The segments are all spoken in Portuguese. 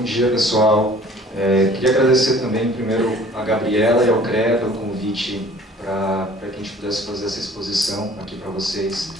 Bom dia, pessoal. Queria agradecer também, primeiro, a Gabriela e ao CREA pelo convite para que a gente pudesse fazer essa exposição aqui para vocês.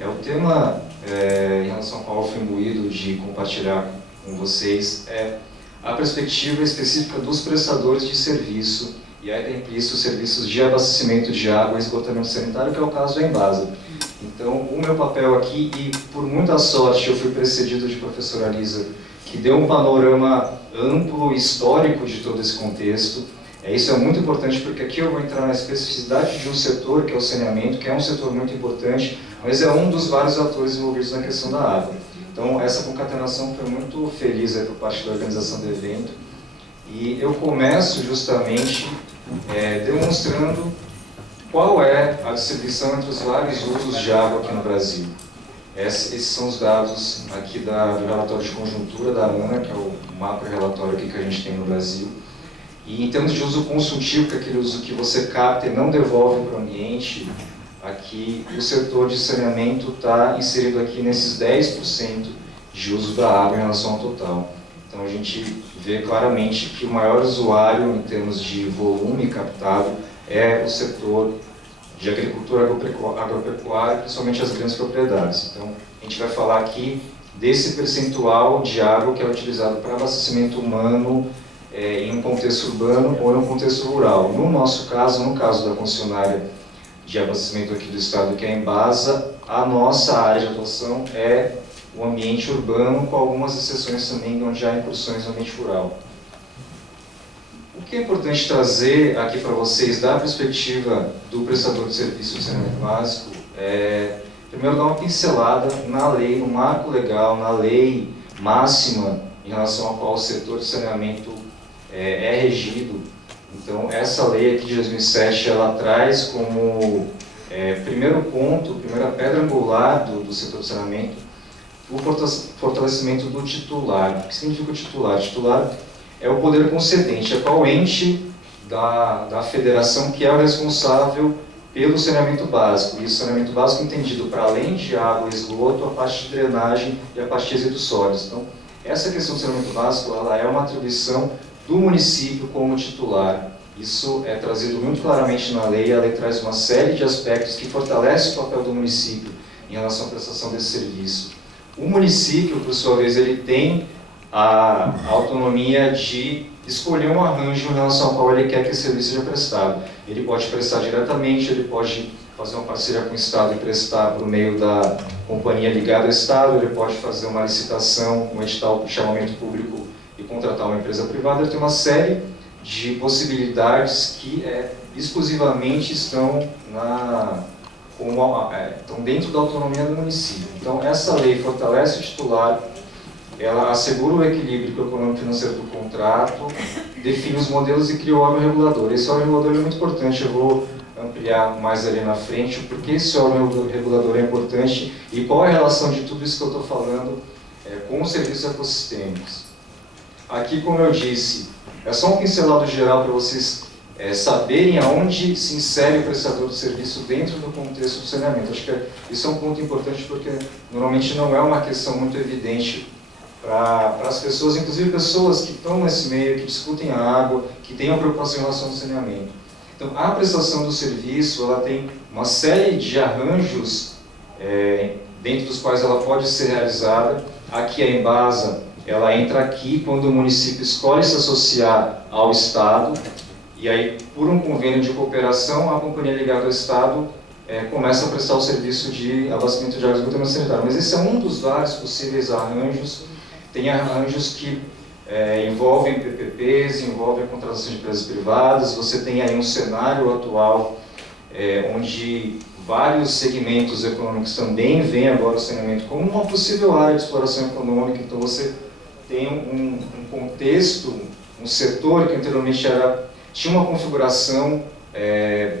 O tema, em relação ao qual eu fui imbuído de compartilhar com vocês, é a perspectiva específica dos prestadores de serviço, e aí tem isso, serviços de abastecimento de água e esgotamento sanitário, que é o caso da Embasa. Então, o meu papel aqui, e por muita sorte eu fui precedido de professora Lisa, que deu um panorama amplo e histórico de todo esse contexto. Isso é muito importante, porque aqui eu vou entrar na especificidade de um setor, que é o saneamento, que é um setor muito importante, mas é um dos vários atores envolvidos na questão da água. Então, essa concatenação foi muito feliz por parte da organização do evento. E eu começo justamente demonstrando qual é a distribuição entre os vários usos de água aqui no Brasil. Esses são os dados aqui do relatório de conjuntura da ANA, que é o macro relatório aqui que a gente tem no Brasil. E em termos de uso consultivo, que é aquele uso que você capta e não devolve para o ambiente, aqui o setor de saneamento está inserido aqui nesses 10% de uso da água em relação ao total. Então a gente vê claramente que o maior usuário em termos de volume captado é o setor de agricultura agropecuária, principalmente as grandes propriedades. Então, a gente vai falar aqui desse percentual de água que é utilizado para abastecimento humano em um contexto urbano ou em um contexto rural. No nosso caso, no caso da concessionária de abastecimento aqui do estado, que é a Embasa, a nossa área de atuação é o ambiente urbano, com algumas exceções também onde há incursões no ambiente rural. O que é importante trazer aqui para vocês, da perspectiva do prestador de serviço de saneamento básico, primeiro dar uma pincelada na lei, no marco legal, na lei máxima em relação ao qual o setor de saneamento é regido. Então, essa lei aqui de 2007, ela traz como primeiro ponto, primeira pedra angular do setor de saneamento, o fortalecimento do titular. O que significa o titular? Titular é o poder concedente, é qual ente da federação que é o responsável pelo saneamento básico. E o saneamento básico entendido para além de água e esgoto, a parte de drenagem e a parte de resíduos sólidos. Então, essa questão do saneamento básico, ela é uma atribuição do município como titular. Isso é trazido muito claramente na lei, a lei traz uma série de aspectos que fortalecem o papel do município em relação à prestação desse serviço. O município, por sua vez, ele tem a autonomia de escolher um arranjo em relação ao qual ele quer que esse serviço seja prestado. Ele pode prestar diretamente, ele pode fazer uma parceria com o Estado e prestar por meio da companhia ligada ao Estado, ele pode fazer uma licitação, um edital de chamamento público e contratar uma empresa privada. Ele tem uma série de possibilidades que exclusivamente estão dentro da autonomia do município. Então, essa lei fortalece o titular, ela assegura o equilíbrio econômico e financeiro do contrato, define os modelos e cria o órgão regulador. Esse órgão regulador é muito importante, eu vou ampliar mais ali na frente, porque esse órgão regulador é importante e qual é a relação de tudo isso que eu estou falando com os serviços ecossistêmicos. Aqui, como eu disse, é só um pincelado geral para vocês saberem aonde se insere o prestador de serviço dentro do contexto do saneamento. Acho que isso é um ponto importante, porque normalmente não é uma questão muito evidente para as pessoas, inclusive pessoas que estão nesse meio, que discutem a água, que têm uma preocupação em relação ao saneamento. Então, a prestação do serviço, ela tem uma série de arranjos dentro dos quais ela pode ser realizada. Aqui a Embasa, ela entra aqui quando o município escolhe se associar ao Estado, e aí, por um convênio de cooperação, a companhia ligada ao Estado começa a prestar o serviço de abastecimento de água e esgotamento sanitário. Mas esse é um dos vários possíveis arranjos. Tem arranjos que envolvem PPPs, envolvem a contratação de empresas privadas. Você tem aí um cenário atual onde vários segmentos econômicos também veem agora o saneamento como uma possível área de exploração econômica. Então você tem um contexto, um setor que anteriormente tinha uma configuração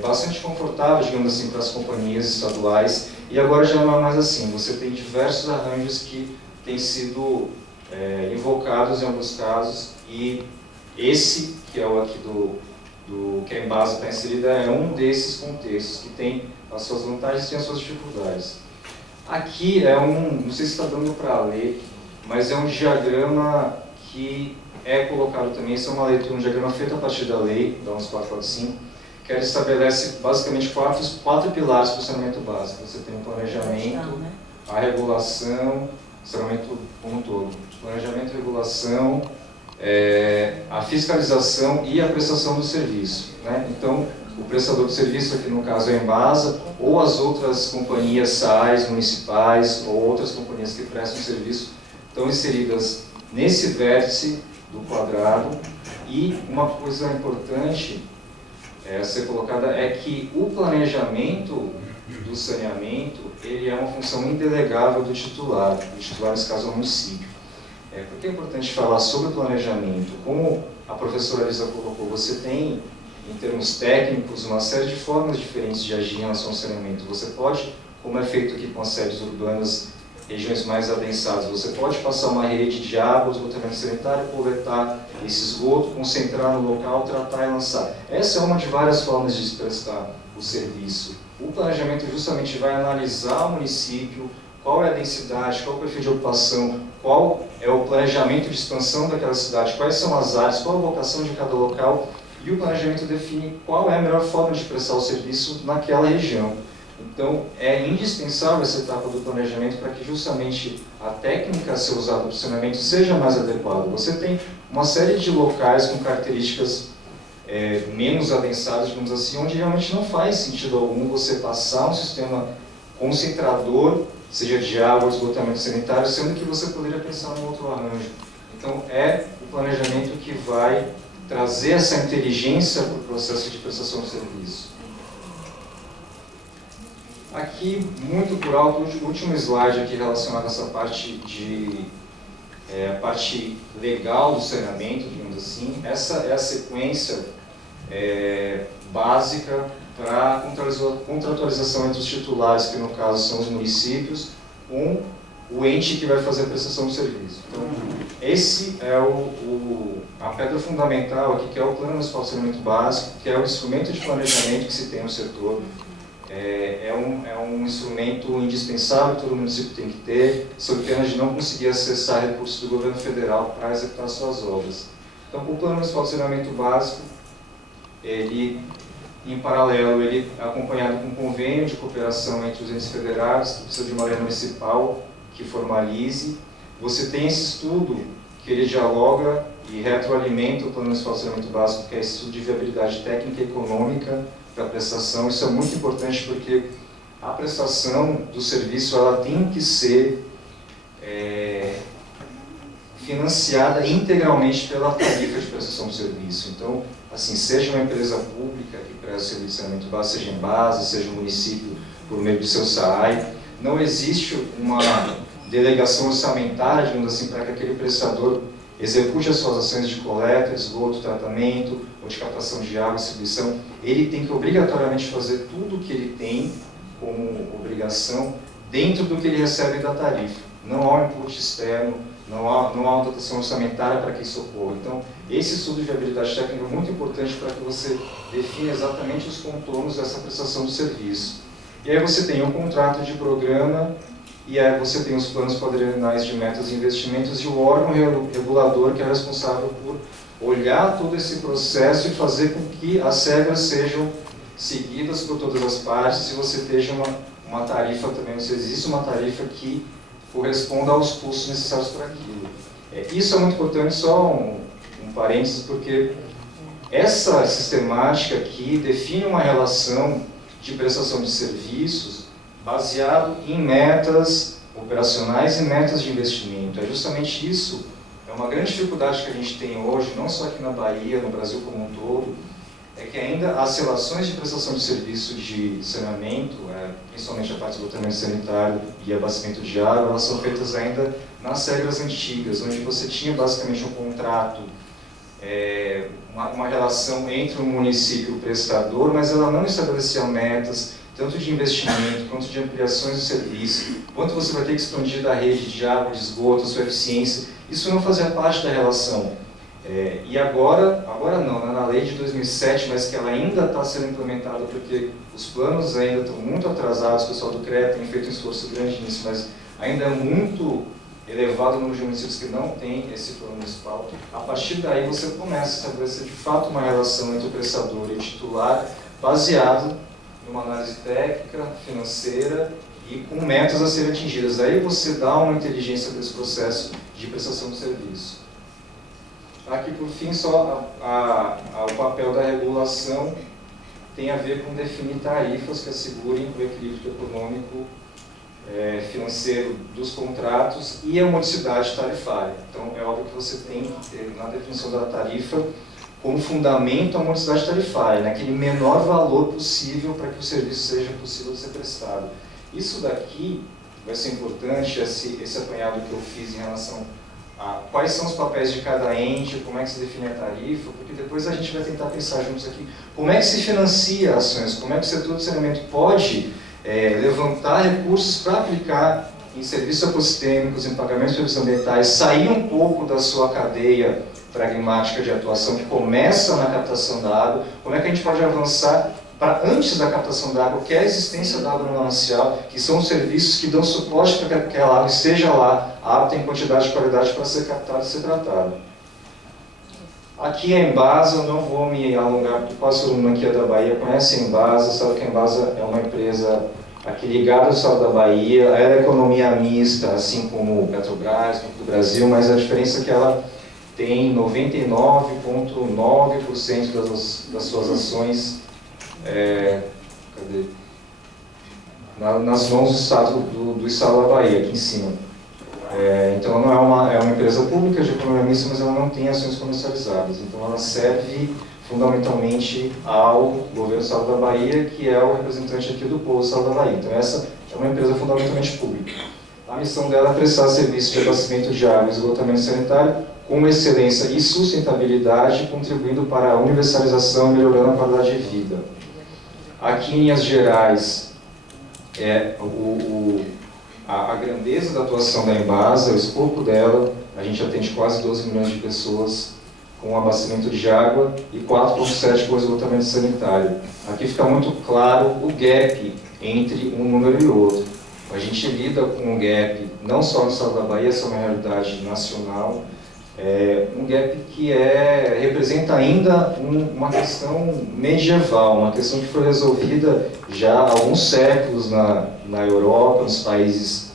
bastante confortável, digamos assim, para as companhias estaduais, e agora já não é mais assim. Você tem diversos arranjos que têm sido invocados em alguns casos, e esse, que é o aqui que a Embasa está inserida, é um desses contextos que tem as suas vantagens e tem as suas dificuldades. Aqui não sei se está dando para ler, mas é um diagrama que é colocado também, isso é uma leitura, um diagrama feito a partir da lei, da 11445, que ela estabelece basicamente quatro pilares para o saneamento básico. Você tem o planejamento, a regulação, o saneamento como um todo. Planejamento, regulação, a fiscalização e a prestação do serviço, né? Então, o prestador de serviço, aqui no caso é a Embasa, ou as outras companhias SAIs, municipais, ou outras companhias que prestam serviço, estão inseridas nesse vértice do quadrado. E uma coisa importante a ser colocada é que o planejamento do saneamento, ele é uma função indelegável do titular, nesse caso é o município. Por que é importante falar sobre o planejamento? Como a professora Elisa colocou, você tem, em termos técnicos, uma série de formas diferentes de agir em relação ao saneamento. Você pode, como é feito aqui com as sedes urbanas, regiões mais adensadas, você pode passar uma rede de água, esgotamento sanitário, coletar esse esgoto, concentrar no local, tratar e lançar. Essa é uma de várias formas de prestar o serviço. O planejamento justamente vai analisar o município, qual é a densidade, qual é o perfil de ocupação, qual é o planejamento de expansão daquela cidade, quais são as áreas, qual a vocação de cada local, e o planejamento define qual é a melhor forma de prestar o serviço naquela região. Então, é indispensável essa etapa do planejamento para que justamente a técnica a ser usada para o saneamento seja mais adequada. Você tem uma série de locais com características menos adensadas, digamos assim, onde realmente não faz sentido algum você passar um sistema concentrador, seja de água, esgotamento sanitário, sendo que você poderia pensar num outro arranjo. Então, é o planejamento que vai trazer essa inteligência para o processo de prestação de serviço. Aqui, muito por alto, o último slide aqui relacionado a essa parte a parte legal do saneamento, digamos assim. Essa é a sequência básica para a contratualização entre os titulares, que no caso são os municípios, com o ente que vai fazer a prestação de serviço. Então, esse é a pedra fundamental aqui, que é o Plano Municipal de Saneamento Básico, que é o instrumento de planejamento que se tem no setor. É um instrumento indispensável que todo município tem que ter, sob pena de não conseguir acessar recursos do governo federal para executar suas obras. Então, o Plano Municipal de Saneamento Básico, em paralelo, ele é acompanhado com um convênio de cooperação entre os entes federados, que precisa de uma lei municipal que formalize. Você tem esse estudo que ele dialoga e retroalimenta o Plano Municipal de Saneamento Básico, que é esse estudo de viabilidade técnica e econômica da prestação. Isso é muito importante porque a prestação do serviço ela tem que ser financiada integralmente pela tarifa de prestação de serviço. Então, assim, seja uma empresa pública que presta serviço de saneamento básico, seja em base, seja um município por meio do seu SAAI, não existe uma delegação orçamentária, digamos assim, para que aquele prestador execute as suas ações de coleta, esgoto, tratamento, ou de captação de água, distribuição. Ele tem que obrigatoriamente fazer tudo o que ele tem como obrigação dentro do que ele recebe da tarifa. Não há um input externo, não há uma dotação orçamentária para que isso ocorra. Então, esse estudo de viabilidade técnica é muito importante para que você defina exatamente os contornos dessa prestação de serviço. E aí você tem um contrato de programa, e aí você tem os planos quadrienais de metas e investimentos e o órgão regulador que é responsável por olhar todo esse processo e fazer com que as regras sejam seguidas por todas as partes e você tenha uma tarifa também, se existe uma tarifa que corresponda aos custos necessários para aquilo. Isso é muito importante, só um parênteses, porque essa sistemática aqui define uma relação de prestação de serviços baseado em metas operacionais e metas de investimento. É justamente isso, é uma grande dificuldade que a gente tem hoje, não só aqui na Bahia, no Brasil como um todo, é que ainda as relações de prestação de serviço de saneamento, principalmente a parte do esgotamento sanitário e abastecimento de água, elas são feitas ainda nas regras antigas, onde você tinha basicamente um contrato, uma relação entre o município e o prestador, mas ela não estabelecia metas, tanto de investimento, quanto de ampliações do serviço, quanto você vai ter que expandir da rede de água, de esgoto, a sua eficiência. Isso não fazia parte da relação. E agora não, na lei de 2007, mas que ela ainda está sendo implementada porque os planos ainda estão muito atrasados, o pessoal do CREA tem feito um esforço grande nisso, mas ainda é muito elevado número de municípios que não tem esse plano municipal. A partir daí você começa a estabelecer de fato uma relação entre o prestador e o titular baseado numa análise técnica, financeira e com metas a serem atingidas. Aí você dá uma inteligência para esse processo de prestação de serviço. Aqui, por fim, só o papel da regulação tem a ver com definir tarifas que assegurem o equilíbrio econômico, financeiro dos contratos e a modicidade tarifária. Então, é óbvio que você tem que ter na definição da tarifa como fundamento a modicidade tarifária, né? Aquele menor valor possível para que o serviço seja possível de ser prestado. Isso daqui vai ser importante, esse apanhado que eu fiz em relação a quais são os papéis de cada ente, como é que se define a tarifa, porque depois a gente vai tentar pensar juntos aqui como é que se financia ações, como é que o setor de saneamento pode levantar recursos para aplicar em serviços ecossistêmicos, em pagamentos de serviços ambientais, sair um pouco da sua cadeia pragmática de atuação que começa na captação da água, como é que a gente pode avançar para antes da captação da água, que é a existência da água no manancial, que são os serviços que dão suporte para que aquela água esteja lá, apta em quantidade e qualidade para ser captada e ser tratada. Aqui é a Embasa, eu não vou me alongar, porque quase todo mundo aqui é da Bahia, conhece a Embasa, sabe que a Embasa é uma empresa aqui ligada ao estado da Bahia, ela é economia mista, assim como o Petrobras, Banco do Brasil, mas a diferença é que ela tem 99,9% das suas ações nas mãos do estado do estado da Bahia, aqui em cima. Então ela não é uma empresa pública de economia mista, mas ela não tem ações comercializadas. Então ela serve fundamentalmente ao governo do estado da Bahia, que é o representante aqui do povo do estado da Bahia. Então essa é uma empresa fundamentalmente pública. A missão dela é prestar serviço de abastecimento de água e esgotamento sanitário com excelência e sustentabilidade, contribuindo para a universalização e melhorando a qualidade de vida. Aqui em Minas Gerais, a grandeza da atuação da Embasa, o escopo dela, a gente atende quase 12 milhões de pessoas com abastecimento de água e 4,7 com esgotamento sanitário. Aqui fica muito claro o gap entre um número e outro. A gente lida com um gap não só no estado da Bahia, essa é uma realidade nacional, um gap que representa ainda uma questão medieval, uma questão que foi resolvida já há alguns séculos na Europa, nos países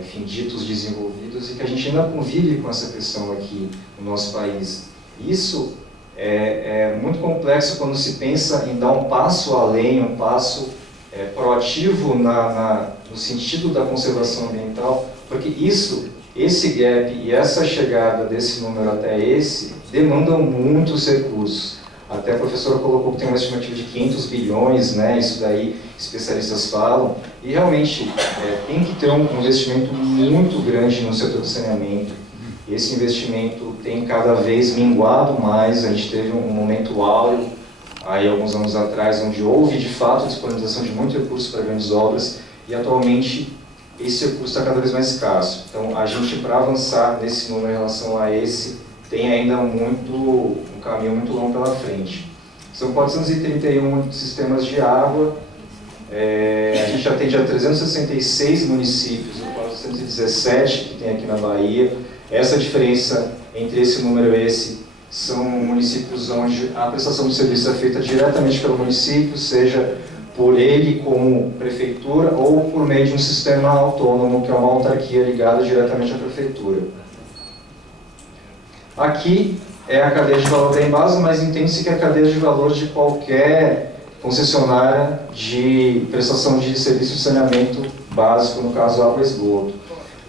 enfim, ditos desenvolvidos, e que a gente ainda convive com essa questão aqui no nosso país. Isso é muito complexo quando se pensa em dar um passo além, um passo proativo no sentido da conservação ambiental, porque esse gap e essa chegada desse número até esse demandam muitos recursos. Até a professora colocou que tem uma estimativa de 500 bilhões, né? Isso daí especialistas falam, e realmente tem que ter um investimento muito grande no setor de saneamento. Esse investimento tem cada vez minguado mais, a gente teve um momento áureo, aí alguns anos atrás, onde houve de fato disponibilização de muito recurso para grandes obras, e atualmente esse recurso está cada vez mais escasso. Então, a gente, para avançar nesse número em relação a esse, tem ainda um caminho muito longo pela frente. São 431 sistemas de água, a gente atende a 366 municípios, 417 que tem aqui na Bahia. Essa diferença entre esse número e esse são municípios onde a prestação de serviço é feita diretamente pelo município, seja por ele como prefeitura ou por meio de um sistema autônomo, que é uma autarquia ligada diretamente à prefeitura. Aqui é a cadeia de valor da Embasa, mas entende-se que é a cadeia de valor de qualquer concessionária de prestação de serviço de saneamento básico, no caso água e esgoto.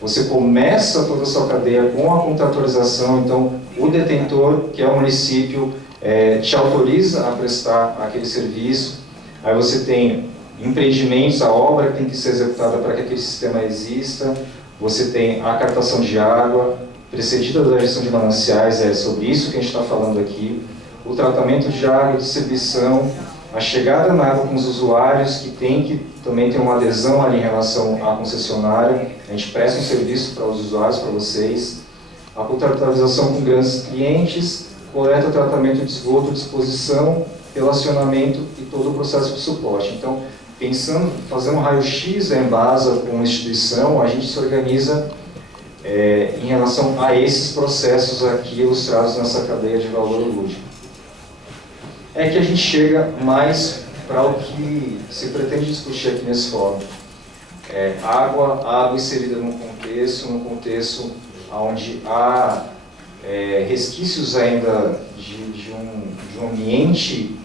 Você começa toda a sua cadeia com a contratualização, então o detentor, que é o município, te autoriza a prestar aquele serviço. Aí você tem empreendimentos, a obra que tem que ser executada para que aquele sistema exista, você tem a captação de água, precedida da gestão de mananciais, é sobre isso que a gente está falando aqui, o tratamento de água, distribuição, a chegada na água com os usuários, que tem que também ter uma adesão ali em relação à concessionária, a gente presta um serviço para os usuários, para vocês, a contratualização com grandes clientes, coleta, tratamento de esgoto, disposição, relacionamento e todo o processo de suporte. Então, pensando, fazendo um raio-x da Embasa como instituição, a gente se organiza em relação a esses processos aqui ilustrados nessa cadeia de valor lúdico. É que a gente chega mais para o que se pretende discutir aqui nesse fórum. Água inserida num contexto onde há resquícios ainda de um ambiente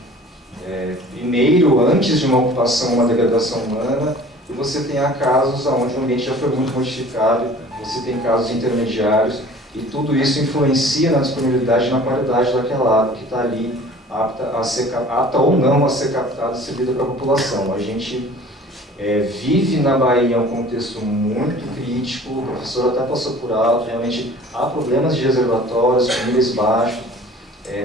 primeiro, antes de uma ocupação, uma degradação humana, e você tem casos onde o ambiente já foi muito modificado, você tem casos intermediários, e tudo isso influencia na disponibilidade e na qualidade daquela água que está ali, apta ou não a ser captada e servida para a população. A gente vive na Bahia um contexto muito crítico, o professor até passou por alto, realmente há problemas de reservatórios com níveis baixos,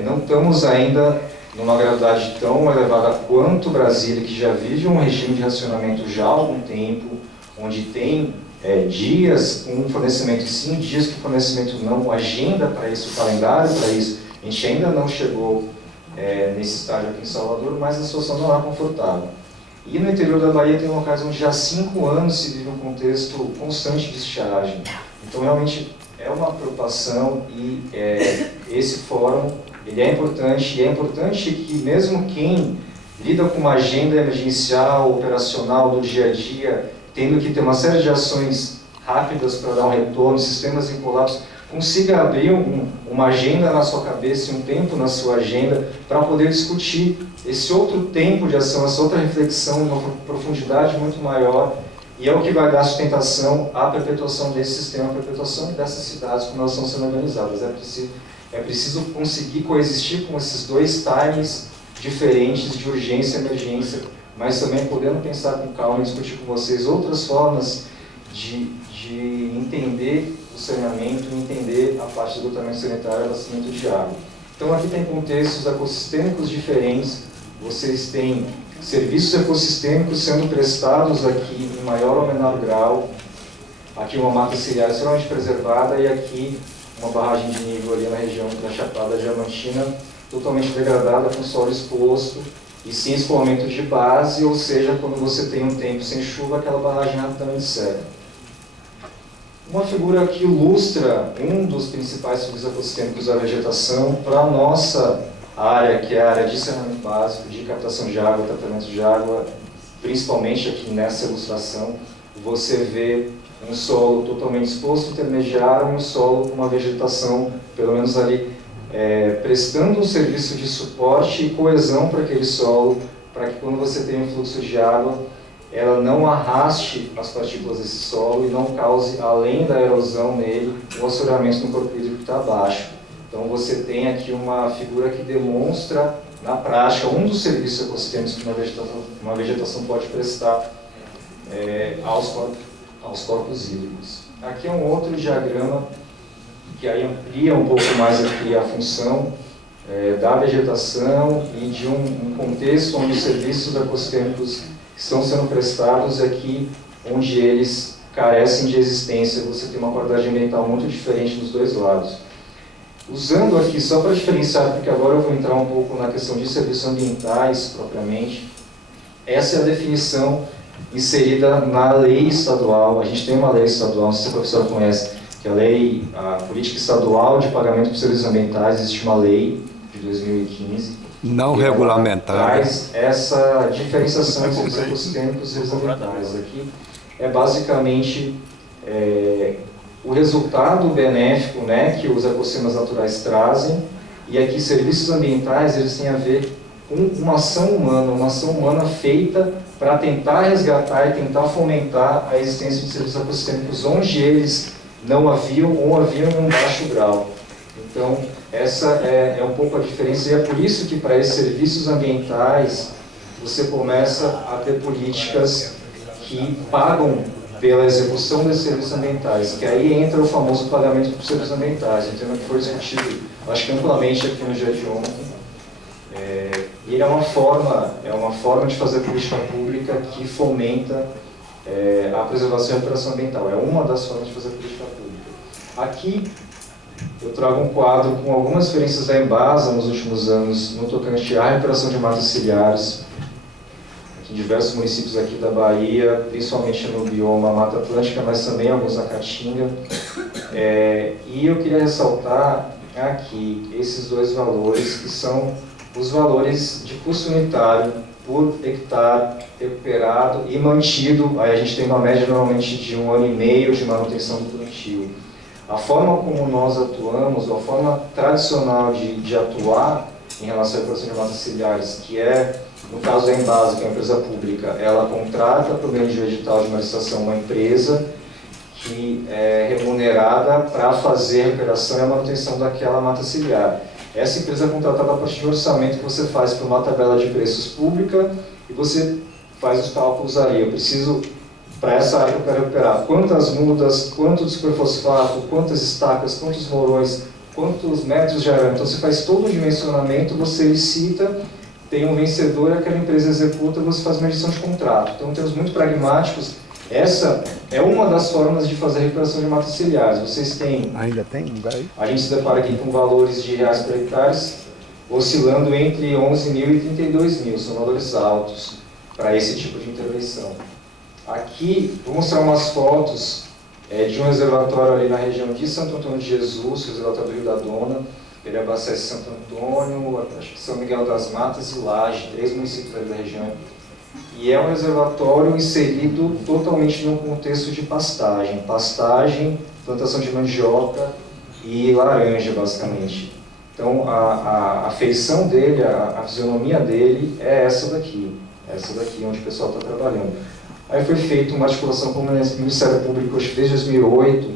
não estamos ainda numa gravidade tão elevada quanto Brasília, que já vive um regime de racionamento já há algum tempo, onde tem dias com fornecimento sim, dias com fornecimento não, agenda para isso, calendário para isso. A gente ainda não chegou nesse estágio aqui em Salvador, mas a situação não é confortável. E no interior da Bahia tem locais onde já há 5 anos se vive um contexto constante de estiagem. Então realmente é uma preocupação e esse fórum ele é importante, e é importante que mesmo quem lida com uma agenda emergencial, operacional do dia a dia, tendo que ter uma série de ações rápidas para dar um retorno, sistemas em colapso, consiga abrir uma agenda na sua cabeça, um tempo na sua agenda, para poder discutir esse outro tempo de ação, essa outra reflexão, uma profundidade muito maior, e é o que vai dar sustentação à perpetuação desse sistema, à perpetuação dessas cidades como elas estão sendo organizadas. É preciso conseguir coexistir com esses dois timings diferentes de urgência e emergência, mas também podendo pensar com calma e discutir com vocês outras formas de entender o saneamento, entender a parte do esgotamento sanitário e abastecimento de água. Então aqui tem contextos ecossistêmicos diferentes, vocês têm serviços ecossistêmicos sendo prestados aqui em maior ou menor grau, aqui uma mata ciliar extremamente preservada e aqui uma barragem de nível ali na região da Chapada Diamantina, totalmente degradada, com solo exposto, e sem escoamento de base, ou seja, quando você tem um tempo sem chuva, aquela barragem rapidamente seca. Uma figura que ilustra um dos principais serviços ecossistêmicos da vegetação para a nossa área, que é a área de saneamento básico, de captação de água, tratamento de água, principalmente aqui nessa ilustração, você vê um solo totalmente exposto, intermediário, e um solo com uma vegetação, pelo menos ali, prestando um serviço de suporte e coesão para aquele solo, para que quando você tem um fluxo de água, ela não arraste as partículas desse solo e não cause, além da erosão nele, o assoreamento no corpo hídrico que está abaixo. Então você tem aqui uma figura que demonstra, na prática, um dos serviços ecossistêmicos que uma vegetação pode prestar aos corpos hídricos. Aqui é um outro diagrama que aí amplia um pouco mais aqui a função da vegetação e de um contexto onde os serviços ecossistêmicos estão sendo prestados aqui, onde eles carecem de existência. Você tem uma qualidade ambiental muito diferente dos dois lados. Usando aqui, só para diferenciar, porque agora eu vou entrar um pouco na questão de serviços ambientais propriamente, essa é a definição inserida na lei estadual. A gente tem uma lei estadual, não sei se a professora conhece, que é a Política Estadual de Pagamento por Serviços Ambientais. Existe uma lei de 2015. Não regulamentada. Traz essa diferenciação entre os ecossistêmicos e serviços ambientais. Aqui é basicamente o resultado benéfico, né, que os ecossistemas naturais trazem, e aqui serviços ambientais eles têm a ver com uma ação humana feita para tentar resgatar e tentar fomentar a existência de serviços ecossistêmicos onde eles não haviam ou haviam em um baixo grau. Então, essa é um pouco a diferença, e é por isso que para esses serviços ambientais você começa a ter políticas que pagam pela execução desses serviços ambientais, que aí entra o famoso pagamento por serviços ambientais, um tema que foi discutido, acho que amplamente aqui no dia de ontem. E ele é uma forma de fazer política pública que fomenta a preservação e a recuperação ambiental. É uma das formas de fazer política pública. Aqui eu trago um quadro com algumas referências da Embasa nos últimos anos no tocante à recuperação de matas ciliares, aqui em diversos municípios aqui da Bahia, principalmente no bioma Mata Atlântica, mas também alguns na Caatinga. E eu queria ressaltar aqui esses dois valores, que são os valores de custo unitário por hectare recuperado e mantido. Aí a gente tem uma média normalmente de 1 ano e meio de manutenção do plantio. A forma como nós atuamos, a forma tradicional de atuar em relação à recuperação de matas ciliares, que é, no caso da Embasa, que é uma empresa pública, ela contrata por meio de um edital de uma licitação uma empresa que é remunerada para fazer a recuperação e a manutenção daquela mata ciliar. Essa empresa é contratada a partir de um orçamento que você faz por uma tabela de preços pública e você faz os cálculos ali. Eu preciso, para essa área que eu quero recuperar, quantas mudas, quanto de superfosfato, quantas estacas, quantos morões, quantos metros de arame. Então você faz todo o dimensionamento, você licita, tem um vencedor, aquela empresa executa, você faz uma edição de contrato. Então, em termos muito pragmáticos, essa é uma das formas de fazer a recuperação de matas ciliares. Vocês têm... Ainda tem um lugar aí? A gente se depara aqui com valores de reais por hectare oscilando entre 11 mil e 32 mil. São valores altos para esse tipo de intervenção. Aqui, vou mostrar umas fotos de um reservatório ali na região de Santo Antônio de Jesus, o reservatório do Rio da Dona. Ele abastece Santo Antônio, acho que São Miguel das Matas e Laje, 3 municípios ali da região. E é um reservatório inserido totalmente num contexto de pastagem. Pastagem, plantação de mandioca e laranja, basicamente. Então, a feição dele, a fisionomia dele é essa daqui onde o pessoal está trabalhando. Aí foi feita uma articulação com o Ministério Público, acho que desde 2008,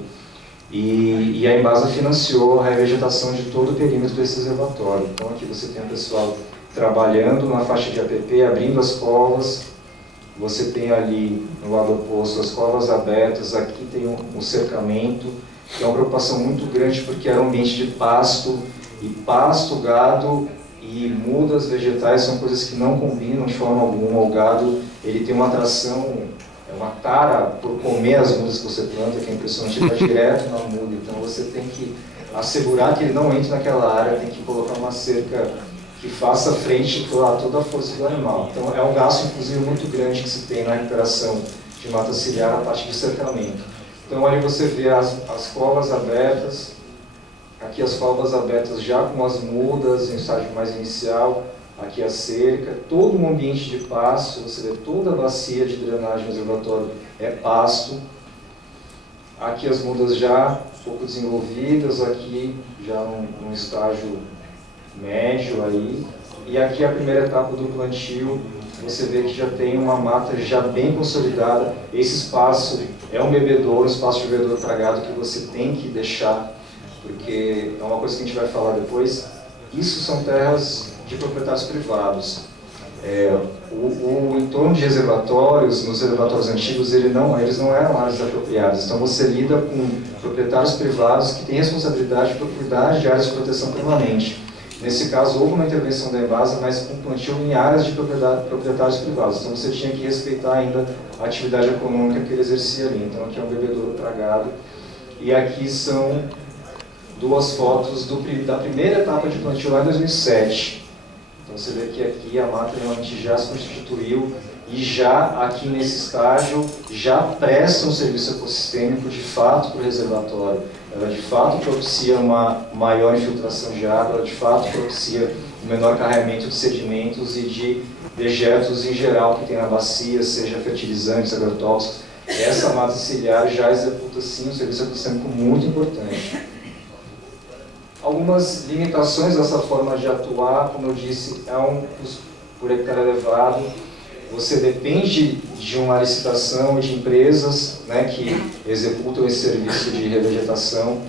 e a Embasa financiou a revegetação de todo o perímetro desse reservatório. Então, aqui você tem o pessoal trabalhando na faixa de APP, abrindo as covas. Você tem ali, no lado oposto, as covas abertas. Aqui tem um cercamento, que é uma preocupação muito grande, porque era um ambiente de pasto, e pasto, gado e mudas vegetais são coisas que não combinam de forma alguma. O gado, ele tem uma atração, uma tara por comer as mudas que você planta, que é impressionante, ele está direto na muda. Então você tem que assegurar que ele não entre naquela área, tem que colocar uma cerca que faça frente a toda a força do animal. Então é um gasto, inclusive, muito grande que se tem na recuperação de mata ciliar a partir de cercamento. Então ali você vê as covas abertas, aqui as covas abertas já com as mudas em estágio mais inicial, aqui a cerca, todo um ambiente de pasto, você vê toda a bacia de drenagem do reservatório é pasto. Aqui as mudas já um pouco desenvolvidas, aqui já num estágio médio aí, e aqui a primeira etapa do plantio, você vê que já tem uma mata já bem consolidada. Esse espaço é um bebedouro, um espaço de bebedouro para gado que você tem que deixar, porque é uma coisa que a gente vai falar depois. Isso são terras de proprietários privados. O entorno de reservatórios, nos reservatórios antigos, eles não eram áreas apropriadas. Então você lida com proprietários privados que têm responsabilidade por cuidar de áreas de proteção permanente. Nesse caso, houve uma intervenção da Embasa, mas com plantio em áreas de proprietários privados. Então você tinha que respeitar ainda a atividade econômica que ele exercia ali. Então aqui é um bebedouro para gado. E aqui são duas fotos da primeira etapa de plantio lá em 2007. Então você vê que aqui a mata realmente já se constituiu e já aqui nesse estágio já presta um serviço ecossistêmico de fato para o reservatório. Ela de fato propicia uma maior infiltração de água, ela de fato propicia um menor carregamento de sedimentos e de dejetos em geral que tem na bacia, seja fertilizantes, agrotóxicos. Essa mata ciliar já executa sim um serviço ecossistêmico muito importante. Algumas limitações dessa forma de atuar, como eu disse, é um custo por hectare elevado. Você depende de uma licitação de empresas, né, que executam esse serviço de revegetação.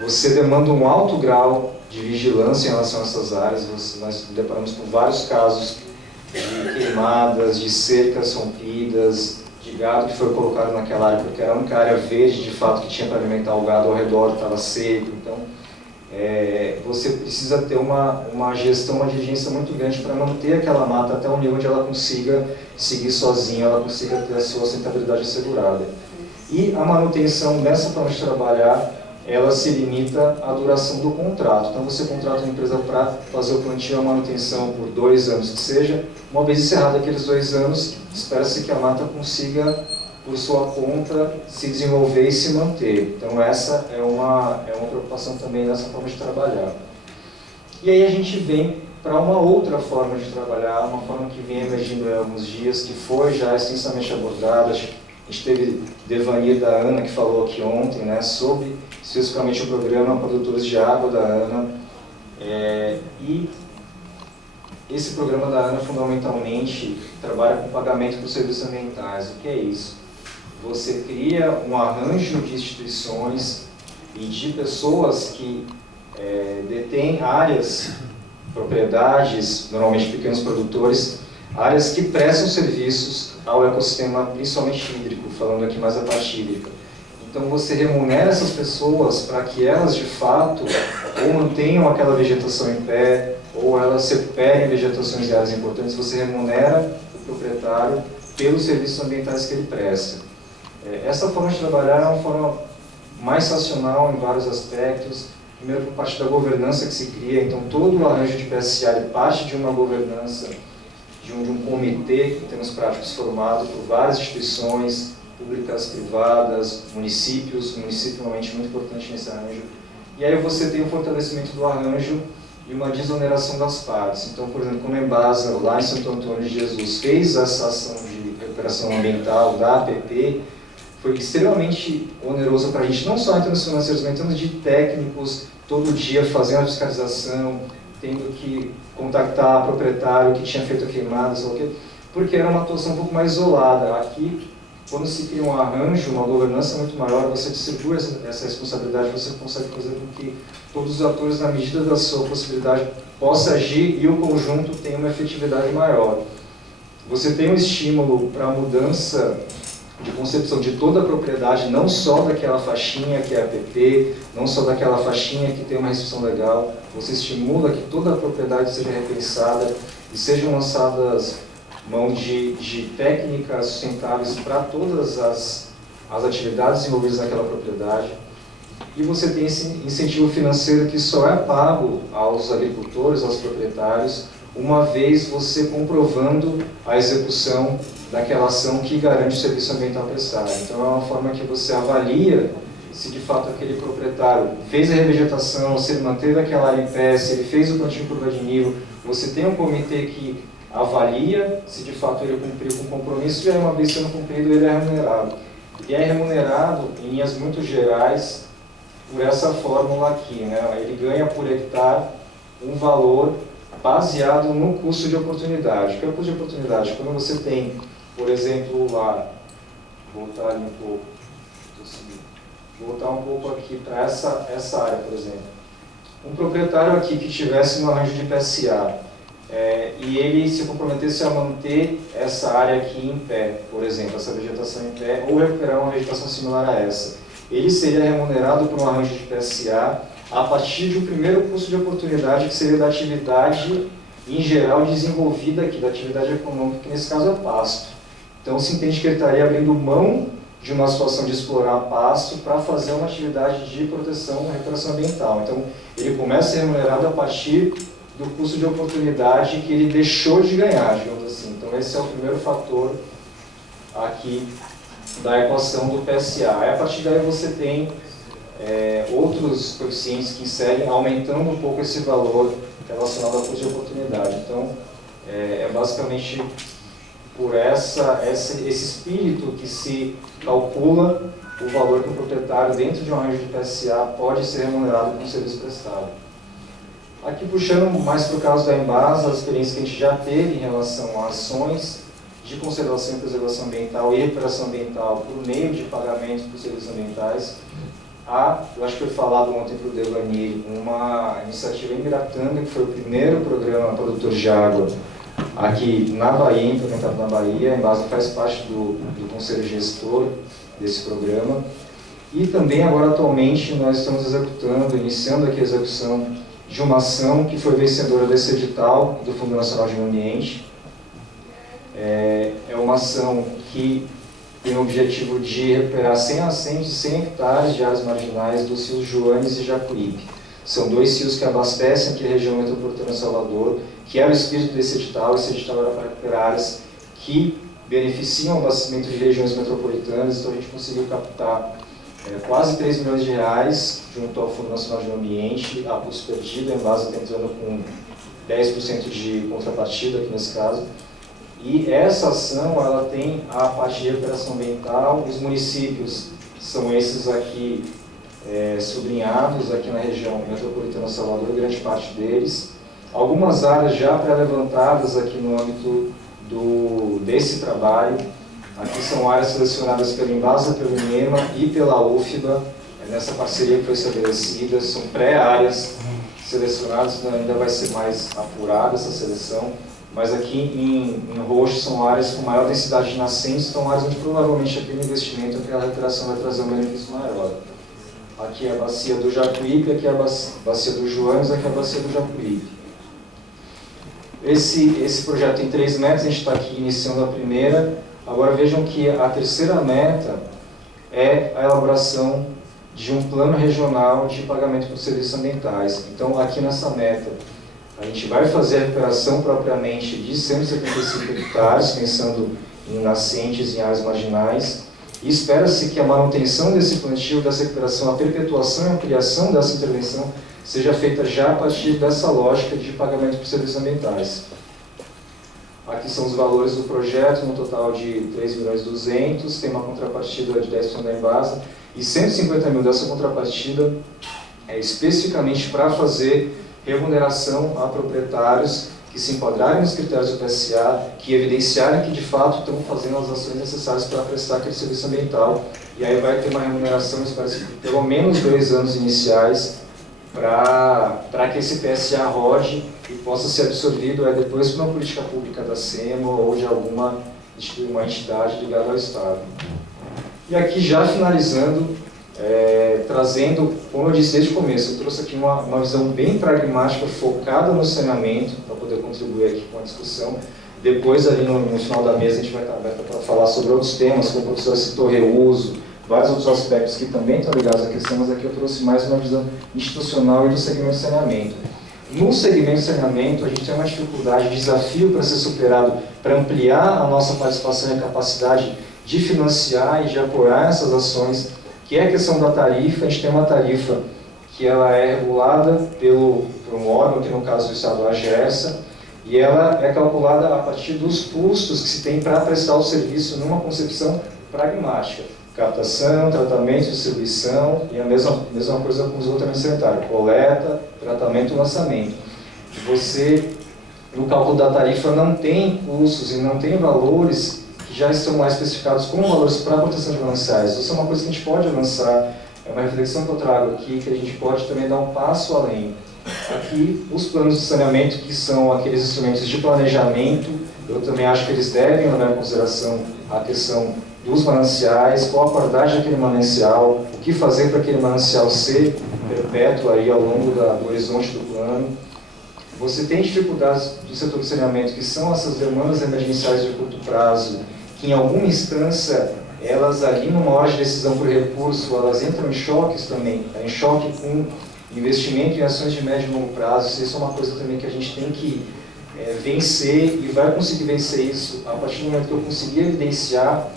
Você demanda um alto grau de vigilância em relação a essas áreas. Nós deparamos com vários casos de queimadas, de cercas rompidas, de gado que foi colocado naquela área porque era a única área verde, de fato, que tinha para alimentar o gado ao redor, estava seco. Então, você precisa ter uma gestão, uma diligência muito grande para manter aquela mata até um nível onde ela consiga seguir sozinha, ela consiga ter a sua sustentabilidade assegurada. E a manutenção nessa forma de trabalhar, ela se limita à duração do contrato. Então você contrata uma empresa para fazer o plantio e a manutenção por 2 anos que seja. Uma vez encerrado aqueles 2 anos, espera-se que a mata consiga por sua conta, se desenvolver e se manter. Então essa é uma preocupação também nessa forma de trabalhar. E aí a gente vem para uma outra forma de trabalhar, uma forma que vem emergindo há alguns dias, que foi já extensamente abordada. A gente teve Devanir da ANA, que falou aqui ontem, né, sobre especificamente o programa Produtores de Água da ANA. E esse programa da ANA, fundamentalmente, trabalha com pagamento por serviços ambientais. O que é isso? Você cria um arranjo de instituições e de pessoas que detêm áreas, propriedades, normalmente pequenos produtores, áreas que prestam serviços ao ecossistema, principalmente hídrico, falando aqui mais a parte hídrica. Então você remunera essas pessoas para que elas, de fato, ou mantenham aquela vegetação em pé, ou elas recuperem vegetações de áreas importantes. Você remunera o proprietário pelos serviços ambientais que ele presta. Essa forma de trabalhar é uma forma mais racional em vários aspectos. Primeiro, por parte da governança que se cria. Então, todo o arranjo de PSA parte de uma governança, de um comitê, em termos práticos, formado por várias instituições públicas, privadas, municípios. O município é realmente muito importante nesse arranjo. E aí você tem o fortalecimento do arranjo e uma desoneração das partes. Então, por exemplo, como a Embasa, lá em Santo Antônio de Jesus, fez essa ação de recuperação ambiental da APP, foi extremamente oneroso para a gente, não só em termos financeiros, mas em termos de técnicos, todo dia fazendo a fiscalização, tendo que contactar o proprietário que tinha feito a queimada, sei lá o quê, porque era uma atuação um pouco mais isolada. Aqui, quando se cria um arranjo, uma governança muito maior, você distribui essa responsabilidade, você consegue fazer com que todos os atores, na medida da sua possibilidade, possam agir e o conjunto tenha uma efetividade maior. Você tem um estímulo para a mudança de concepção de toda a propriedade, não só daquela faixinha que é a APP, não só daquela faixinha que tem uma restrição legal. Você estimula que toda a propriedade seja repensada e sejam lançadas mão de técnicas sustentáveis para todas as atividades envolvidas naquela propriedade. E você tem esse incentivo financeiro que só é pago aos agricultores, aos proprietários, uma vez você comprovando a execução daquela ação que garante o serviço ambiental prestado. Então é uma forma que você avalia se de fato aquele proprietário fez a revegetação, se ele manteve aquela área em pé, se ele fez o plantio em curva de nível. Você tem um comitê que avalia se de fato ele cumpriu com o compromisso, e aí uma vez sendo cumprido ele é remunerado. E é remunerado em linhas muito gerais por essa fórmula aqui, né? Ele ganha por hectare um valor baseado no custo de oportunidade. O que é o custo de oportunidade? Quando você tem, por exemplo, lá, voltar ali um pouco, voltar um pouco aqui para essa área, por exemplo. Um proprietário aqui que tivesse no arranjo de PSA, e ele se comprometesse a manter essa área aqui em pé, por exemplo, essa vegetação em pé, ou recuperar uma vegetação similar a essa, ele seria remunerado por um arranjo de PSA a partir de um primeiro custo de oportunidade, que seria da atividade em geral desenvolvida aqui, da atividade econômica, que nesse caso é o pasto. Então se entende que ele estaria abrindo mão de uma situação de explorar pasto para fazer uma atividade de proteção e recuperação ambiental. Então ele começa a ser remunerado a partir do custo de oportunidade que ele deixou de ganhar, digamos assim. Então esse é o primeiro fator aqui da equação do PSA. Aí, a partir daí você tem outros coeficientes que inserem, aumentando um pouco esse valor relacionado ao custo de oportunidade. Então é basicamente por esse espírito que se calcula o valor que o proprietário, dentro de um arranjo de PSA, pode ser remunerado com o serviço prestado. Aqui puxando mais para o caso da Embasa, a experiência que a gente já teve em relação a ações de conservação e preservação ambiental e recuperação ambiental por meio de pagamentos por serviços ambientais. Eu acho que foi falado ontem para o Devanir, uma iniciativa em Miratanga, que foi o primeiro programa produtor de água aqui na Bahia, implementado na Bahia. A Embasa faz parte do conselho gestor desse programa. E também agora atualmente nós estamos iniciando aqui a execução de uma ação que foi vencedora desse edital do Fundo Nacional de Meio Ambiente. É uma ação que tem o objetivo de recuperar 100 hectares de áreas marginais dos rios Joanes e Jacuípe. São dois rios que abastecem aqui a região metropolitana de Salvador, que era o espírito desse edital. Esse edital era para recuperar áreas que beneficiam o abastecimento de regiões metropolitanas, então a gente conseguiu captar quase 3 milhões de reais junto ao Fundo Nacional de Meio Ambiente, a custo perdido, a Embasa está entrando com 10% de contrapartida aqui nesse caso. E essa ação, ela tem a parte de recuperação ambiental, os municípios são esses aqui sublinhados aqui na região metropolitana de Salvador, grande parte deles. Algumas áreas já pré-levantadas aqui no âmbito desse trabalho. Aqui são áreas selecionadas pela Embasa, pelo INEMA e pela UFBA, nessa parceria que foi estabelecida. São pré-áreas selecionadas, ainda vai ser mais apurada essa seleção. Mas aqui em roxo são áreas com maior densidade de nascentes, são áreas onde provavelmente aquele investimento, aquela recuperação vai trazer um benefício maior. Aqui é a bacia do Jacuípe, aqui é a bacia do Joanes, aqui é a bacia do Jacuípe. Esse projeto tem 3 metas, a gente está aqui iniciando a primeira. Agora vejam que a terceira meta é a elaboração de um plano regional de pagamento por serviços ambientais. Então, aqui nessa meta, a gente vai fazer a recuperação propriamente de 175 hectares, pensando em nascentes, em áreas marginais. E espera-se que a manutenção desse plantio, dessa recuperação, a perpetuação e ampliação dessa intervenção seja feita já a partir dessa lógica de pagamento por serviços ambientais. Aqui são os valores do projeto, no total de 3.200.000, tem uma contrapartida de 10% da Embasa, e 150 mil dessa contrapartida é especificamente para fazer remuneração a proprietários que se enquadrarem nos critérios do PSA, que evidenciarem que de fato estão fazendo as ações necessárias para prestar aquele serviço ambiental. E aí vai ter uma remuneração, parece, de pelo menos 2 anos iniciais, para que esse PSA rode e possa ser absorvido depois por uma política pública da SEMO ou de uma entidade ligada ao Estado. E aqui já finalizando, trazendo, como eu disse desde o começo, eu trouxe aqui uma visão bem pragmática, focada no saneamento, para poder contribuir aqui com a discussão. Depois, ali no final da mesa, a gente vai estar aberto para falar sobre outros temas, como o professor citou, reuso, vários outros aspectos que também estão ligados à questão, mas aqui eu trouxe mais uma visão institucional e do segmento de saneamento. No segmento de saneamento, a gente tem uma dificuldade, desafio para ser superado, para ampliar a nossa participação e a capacidade de financiar e de apoiar essas ações, que é a questão da tarifa. A gente tem uma tarifa que ela é regulada por um órgão, que no caso do Estado é a AGERSA, e ela é calculada a partir dos custos que se tem para prestar o serviço numa concepção pragmática. Captação, tratamento, distribuição e a mesma coisa com o esgotamento sanitário, coleta, tratamento e lançamento. Você, no cálculo da tarifa, não tem custos e não tem valores que já estão mais especificados como valores para a proteção de mananciais. Isso é uma coisa que a gente pode avançar, é uma reflexão que eu trago aqui, que a gente pode também dar um passo além. Aqui, os planos de saneamento, que são aqueles instrumentos de planejamento, eu também acho que eles devem levar em consideração a questão dos mananciais, qual a qualidade daquele manancial, o que fazer para aquele manancial ser perpétuo aí ao longo do horizonte do plano. Você tem dificuldades do setor de saneamento, que são essas demandas emergenciais de curto prazo, que em alguma instância, elas ali numa hora de decisão por recurso, elas entram em choques também, em choque com investimento em ações de médio e longo prazo. Isso é uma coisa também que a gente tem que vencer, e vai conseguir vencer isso a partir do momento que eu conseguir evidenciar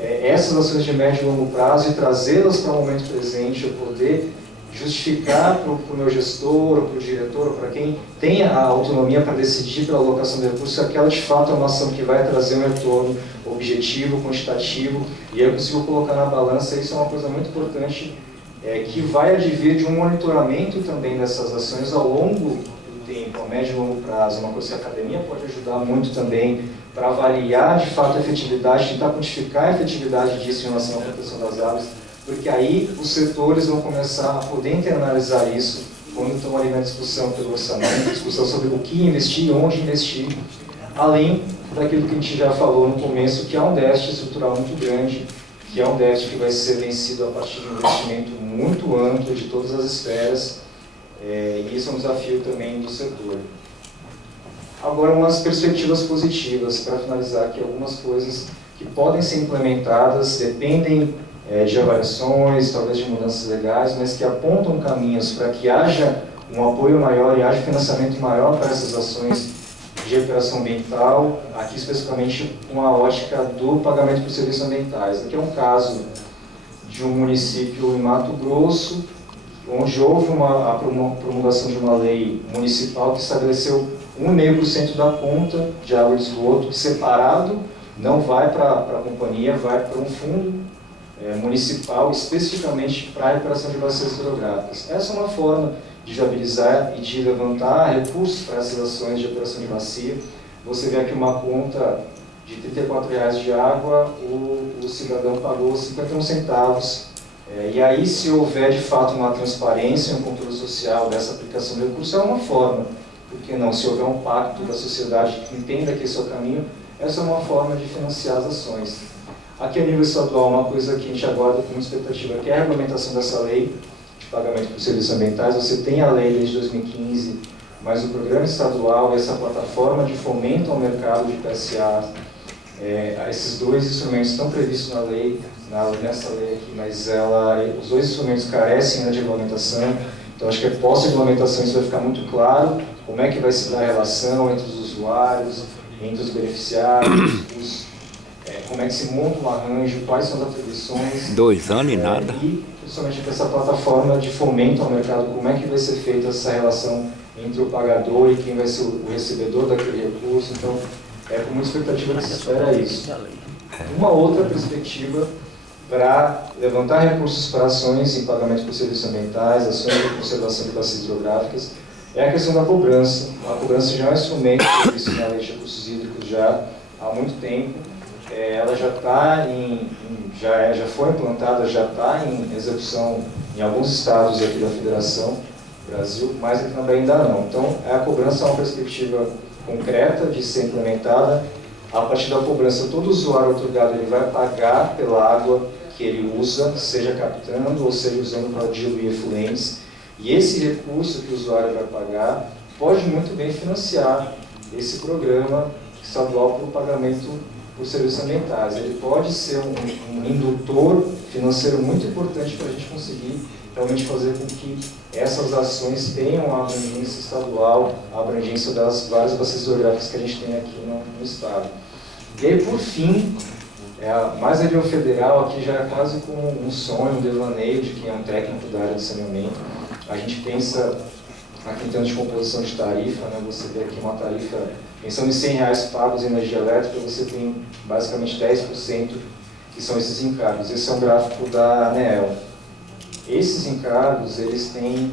essas ações de médio e longo prazo e trazê-las para o momento presente, eu poder justificar para o meu gestor, ou para o diretor, ou para quem tem a autonomia para decidir pela alocação de recursos, aquela de fato é uma ação que vai trazer um retorno objetivo, quantitativo, e aí eu consigo colocar na balança. Isso é uma coisa muito importante, que vai advir de um monitoramento também dessas ações ao longo do tempo, a médio e longo prazo. Uma coisa que a academia pode ajudar muito também para avaliar de fato a efetividade, tentar quantificar a efetividade disso em relação à proteção das árvores, porque aí os setores vão começar a poder internalizar isso quando estão ali na discussão pelo orçamento, discussão sobre o que investir e onde investir, além daquilo que a gente já falou no começo, que é um déficit estrutural muito grande, que é um déficit que vai ser vencido a partir de um investimento muito amplo de todas as esferas, e isso é um desafio também do setor. Agora, umas perspectivas positivas, para finalizar aqui, algumas coisas que podem ser implementadas, dependem de avaliações, talvez de mudanças legais, mas que apontam caminhos para que haja um apoio maior e haja financiamento maior para essas ações de recuperação ambiental, aqui especificamente com a ótica do pagamento por serviços ambientais. Aqui é um caso de um município em Mato Grosso, onde houve a promulgação de uma lei municipal que estabeleceu 1,5% da conta de água de esgoto separado, não vai para a companhia, vai para um fundo municipal especificamente para a recuperação de bacias hidrográficas. Essa é uma forma de viabilizar e de levantar recursos para essas ações de recuperação de bacia. Você vê aqui uma conta de R$ 34,00 de água, o cidadão pagou 51 centavos. E aí, se houver de fato uma transparência, um controle social dessa aplicação de recursos, é uma forma. Por que não? Se houver um pacto da sociedade que entenda que esse é o caminho, essa é uma forma de financiar as ações. Aqui a nível estadual, uma coisa que a gente aguarda com muita expectativa, que é a regulamentação dessa lei de pagamento por serviços ambientais. Você tem a lei desde 2015, mas o programa estadual e essa plataforma de fomento ao mercado de PSA, esses dois instrumentos estão previstos na lei, nessa lei aqui, mas os dois instrumentos carecem ainda de regulamentação. Então, acho que pós-regulamentação isso vai ficar muito claro, como é que vai se dar a relação entre os usuários, entre os beneficiários, como é que se monta um arranjo, quais são as atribuições. 2 anos e nada. E, principalmente, com essa plataforma de fomento ao mercado, como é que vai ser feita essa relação entre o pagador e quem vai ser o recebedor daquele recurso. Então, com muita expectativa que se espera isso. Uma outra perspectiva para levantar recursos para ações em pagamento por serviços ambientais, ações de conservação de bacias hidrográficas, é a questão da cobrança. A cobrança já é um instrumento previsto na lei de recursos hídricos já há muito tempo. Ela já está já foi implantada, já está em execução em alguns estados aqui da Federação Brasil, mas aqui na Bahia ainda não. Então, a cobrança é uma perspectiva concreta de ser implementada. A partir da cobrança, todo usuário otorgado ele vai pagar pela água que ele usa, seja captando ou seja usando para diluir efluentes. E esse recurso que o usuário vai pagar pode muito bem financiar esse programa estadual para o pagamento por serviços ambientais. Ele pode ser um indutor financeiro muito importante para a gente conseguir realmente fazer com que essas ações tenham a abrangência estadual, a abrangência das várias bacias hidrográficas que a gente tem aqui no estado. E aí, por fim, mais a nível federal, aqui já é quase como um sonho, um devaneio de quem é um técnico da área de saneamento. A gente pensa aqui em termos de composição de tarifa, né? Você vê aqui uma tarifa, pensando em R$100 pagos em energia elétrica, você tem basicamente 10% que são esses encargos. Esse é um gráfico da ANEEL. Esses encargos, eles têm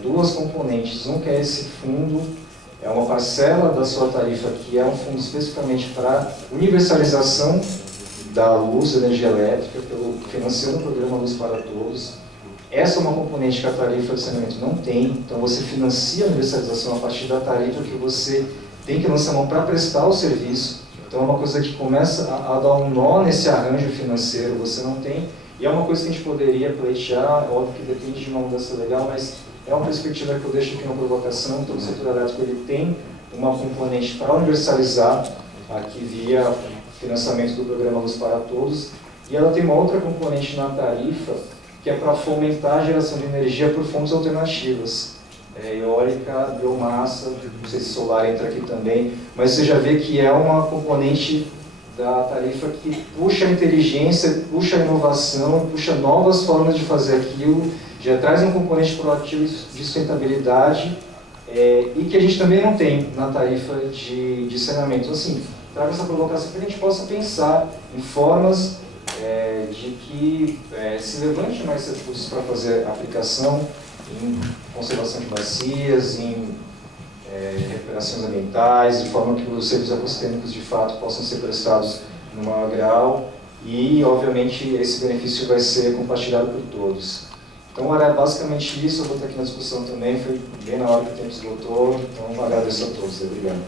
duas componentes. Um que é esse fundo, é uma parcela da sua tarifa, que é um fundo especificamente para universalização da luz, da energia elétrica, financiando o programa Luz para Todos. Essa é uma componente que a tarifa de saneamento não tem, então você financia a universalização a partir da tarifa que você tem que lançar mão para prestar o serviço. Então é uma coisa que começa a dar um nó nesse arranjo financeiro, você não tem. E é uma coisa que a gente poderia pleitear, óbvio que depende de uma mudança legal, mas é uma perspectiva que eu deixo aqui na provocação. Então o setor elétrico ele tem uma componente para universalizar, aqui via financiamento do programa Luz para Todos, e ela tem uma outra componente na tarifa, que é para fomentar a geração de energia por fontes alternativas. Eólica, biomassa, não sei se solar entra aqui também, mas você já vê que é uma componente da tarifa que puxa a inteligência, puxa a inovação, puxa novas formas de fazer aquilo, já traz um componente proativo de sustentabilidade e que a gente também não tem na tarifa de saneamento. Então, assim, trago essa provocação para que a gente possa pensar em formas de que se levante mais recursos para fazer aplicação em conservação de bacias, em recuperações ambientais, de forma que os serviços ecossistêmicos de fato possam ser prestados no maior grau e, obviamente, esse benefício vai ser compartilhado por todos. Então, era basicamente isso. Eu vou estar aqui na discussão também, foi bem na hora que o tempo esgotou, então agradeço a todos. Obrigado.